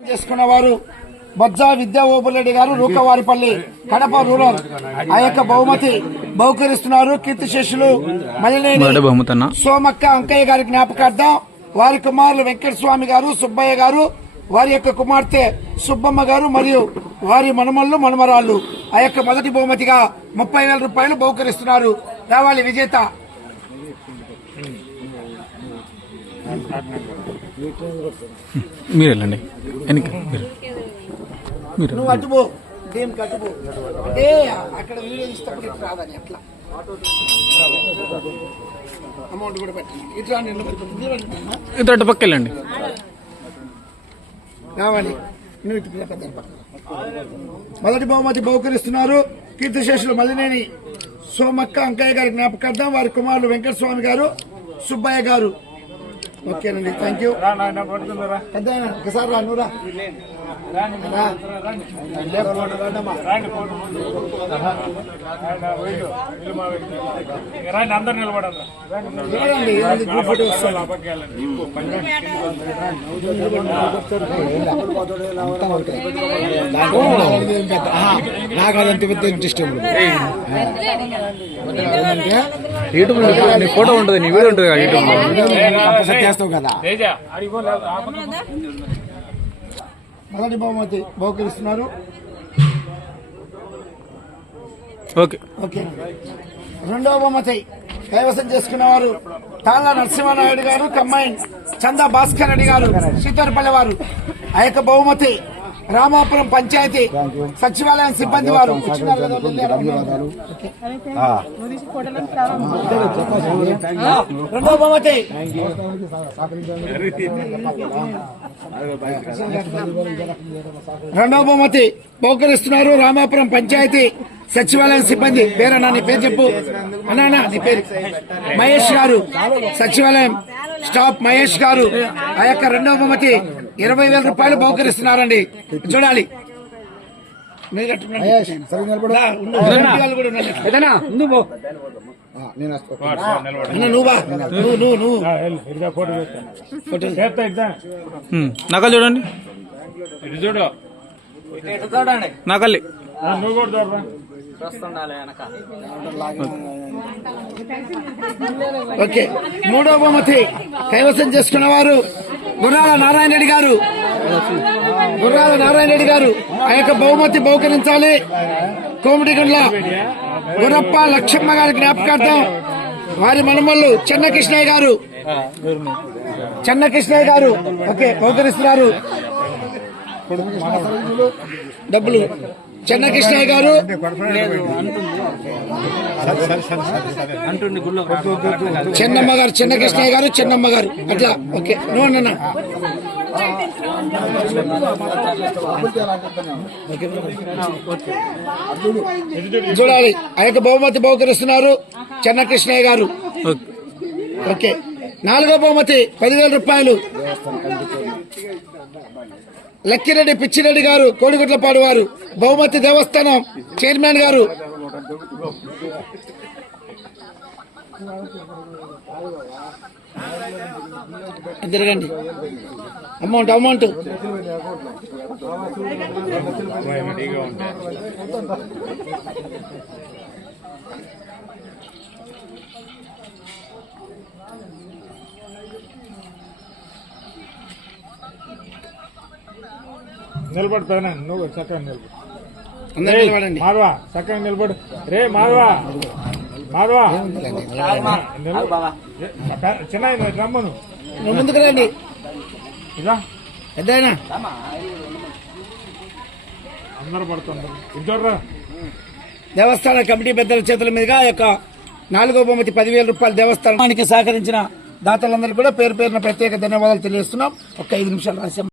చేసుకున్న వారు బొజ్జా విద్యా ఓబులరెడ్డి గారు రూకవారిపల్లి కడప రూరల్ ఆ యొక్క బహుమతి బహుకరిస్తున్నారు. కీర్తిశేషులు మలినేని సోమక్క అంకయ్య గారి జ్ఞాపకార్థం వారి కుమారులు వెంకట స్వామి గారు సుబ్బయ్య గారు వారి యొక్క కుమార్తె సుబ్బమ్మ గారు మరియు వారి మనుమళ్ళు మనుమరాళ్ళు. ఆ యొక్క మొదటి బహుమతిగా ముప్పై వేల రూపాయలు బహుకరిస్తున్నారు. రావాలి విజేత. మీరు వెళ్ళండి వెనక మీరు మీరు నువ్వు అటుపో దేనికి అటుపో ఏ అక్కడ వీడియో తీసేటప్పుడు ఇట్లా రాదని అట్లా. అమౌంట్ కూడా పెట్టండి. ఇట్లా నిలబడుతుంది ఇటు అటు పక్క వెళ్ళండి. నువ్వు ఇటు పక్కన. మొదటి బహుమతి బహుకరిస్తున్నారు కీర్తిశేషులు మల్లినేని సోమక్క అంకయ్య గారి జ్ఞాపకార్థం వారి కుమారులు వెంకటస్వామి గారు. సుబ్బయ్య గారు ఓకేనండి థ్యాంక్ యూ పెద్ద ఒకసారి రా నువ్వు రా. రా. రాండి అందరు నిలబడండి చూడండి, ఏంది గ్రూప్ ఫోటో వస్తుంది. నాకు అదంటే పెద్ద ఇంట్రెస్ట్ యూట్యూబ్ ఫోటో ఉంటుంది నీ వీడియో ఉంటుంది యూట్యూబ్లో చేస్తావు కదా. మొదటి బహుమతి బహుకరిస్తున్నారు. ఓకే. ఓకే. రెండవ బహుమతి కైవసం చేసుకున్న వారు తాళ్ళ నరసింహనాయుడు గారు కమ్మాయిన్ చందా భాస్కర్ రెడ్డి గారు సీతారపల్లి వారు. ఆ యొక్క బహుమతి రామాపురం పంచాయతీ సచివాలయం సిబ్బంది వారు కదా, వెళ్ళారు. ఓకే. రెండవ బహుమతి. రెండవ బహుమతి. బహుకరిస్తున్నారు రామాపురం పంచాయతీ సచివాలయం సిబ్బంది. పేరన్నా నీ పేరు చెప్పు. అన్నా నీ పేరు. మహేష్ గారు సచివాలయం స్టాఫ్ మహేష్ గారు. ఆ యొక్క రెండవ బహుమతి. ఇరవై వేల రూపాయలు బహుకరిస్తున్నారండి. చూడాలి. నకలు చూడండి. చూడరా ఓకే మూడో బహుమతి. కైవసం చేసుకున్న వారు గుర్రాల నారాయణ రెడ్డి గారు. గుర్రాల నారాయణ రెడ్డి గారు ఆ యొక్క బహుమతి బహుకరించాలి. కోమిడిగండ్ల గురప్ప లక్ష్మమ్మ గారి జ్ఞాపకార్థం వారి మనుమల్లు చెన్నకృష్ణయ్య గారు. చెన్నకృష్ణయ్య గారు ఓకే బహుకరిస్తున్నారు. డబ్బులు. చెన్నకృష్ణయ్య గారు చెన్నమ్మ గారు చెన్నకృష్ణయ్య గారు చెన్నమ్మ గారు. అట్లా ఓకే. నువ్వు అన్న చూడాలి. ఆ యొక్క బహుమతి బహుకరిస్తున్నారు చెన్నకృష్ణయ్య గారు. ఓకే. ఓకే. నాలుగో బహుమతి పదివేల రూపాయలు. లక్కిరెడ్డి పిచ్చిరెడ్డి గారు కోడిగుట్లపాడు వారు బహుమతి దేవస్థానం చైర్మన్ గారు. తిరగండి అమౌంట్ అమౌంట్. నిలబడు పైన నువ్వు చక్కగా నిలబడు. మాధవా చక్కగా నిలబడు. రే మాధవా మాధవా. చిన్న రమ్మను. నువ్వు ముందుకు రండి. ఇదా. పెద్దయినా. అందరూ పడుతున్నారు దేవస్థాన కమిటీ పెద్దల చేతుల మీదుగా యొక్క నాలుగో బహుమతి పదివేల రూపాయల దేవస్థానానికి సహకరించిన దాతలందరికీ కూడా పేరు పేరున ప్రత్యేక ధన్యవాదాలు తెలియజేస్తున్నాం. ఒక ఐదు నిమిషాలు రాశాం